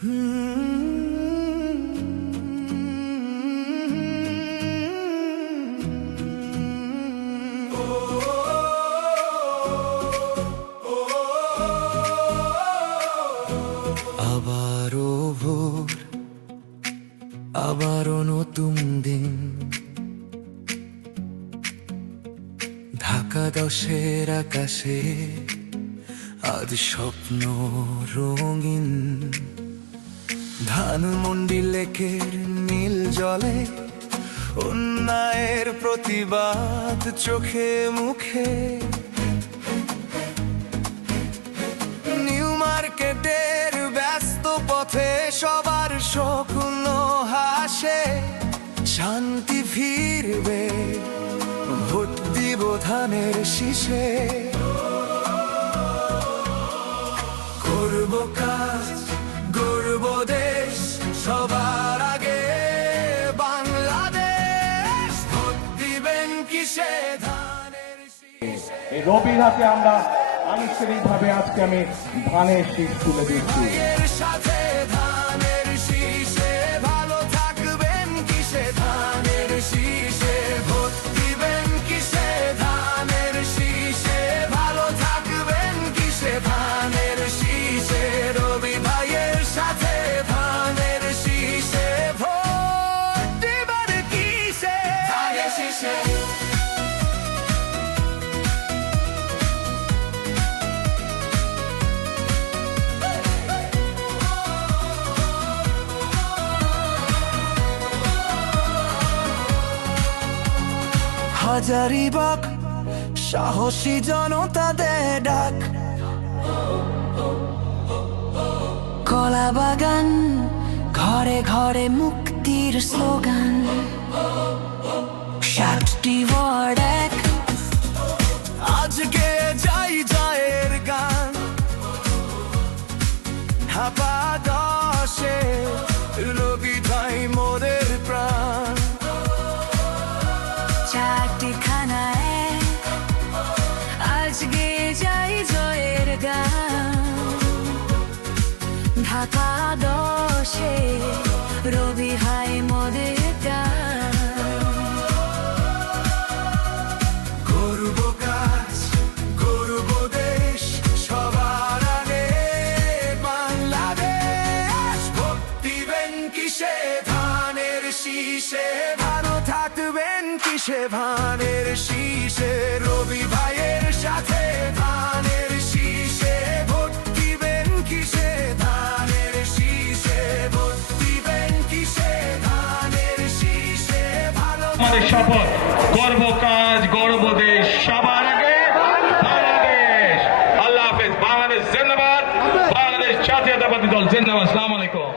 আবারও ভোর, আবারও নতুন দিন, ঢাকা 10-এর আকাশে আজ স্বপ্ন রঙিন। ধানমন্ডি লেকের নীল জলে অন্যায়ের প্রতিবাদ চোখে মুখে। নিউ মার্কেটের ব্যস্ত পথে সবার স্বপ্ন হাসে, শান্তি ফিরবে ভোট দিব ধানের শীষে। করব কাজ, গড়ব দেশ, সবার আগে বাংলাদেশ। ভোট দিবেন কিসে ধানের শীষে। এই রবির হাতে আমরা আনুষ্ঠানিকভাবে আজকে আমি ধানের শীষ তুলে দিচ্ছি। সাথে ধানের শীষে, ভালো থাকবেন কিসে ধানের শীষে। ভোট দিবেন কিসে ধানের শীষে, ভালো থাকবেন কিসে ধানের শীষে। রবি ভাইয়ের সাথে ধানের শীষে, ভোট দিবেন কিসে ধানের শীষে। হাজারিবাগ সাহসী জনতাদের ডাক, কলা বাগান ঘরে ঘরে মুক্তির স্লোগান। 60টি ওয়ার্ড এক, আজকে যাই জয়ের গান। ঢাকা 10-এ রবি ভাই মোদের প্রাণ। চারটি খানায় আজকে যাই জয়ের গান। ঢাকা 10-এ রবি ভাই মোদের গান। করব কাজ, গড়ব দেশ, সবার আগে বাংলাদেশ। ভোট দিবেন কিসে ধানের শীষে, ভালো থাকবেন কিসে ধানের শীষে। রবি ভাইয়ের সাথে ধানের শীষে, ভোট দিবেন কিসে ধানের শীষে। ভোট দিবেন কিসে ধানের শীষে, ভালো আমাদের শপথ, করব কাজ, গড়ব দেশ, সবার আগে বাংলাদেশ। আল্লাহ হাফেজ। বাংলাদেশ জিন্দাবাদ, বাংলাদেশ জাতীয়তাবাদী দল জিন্দাবাদ। আসসালামু আলাইকুম।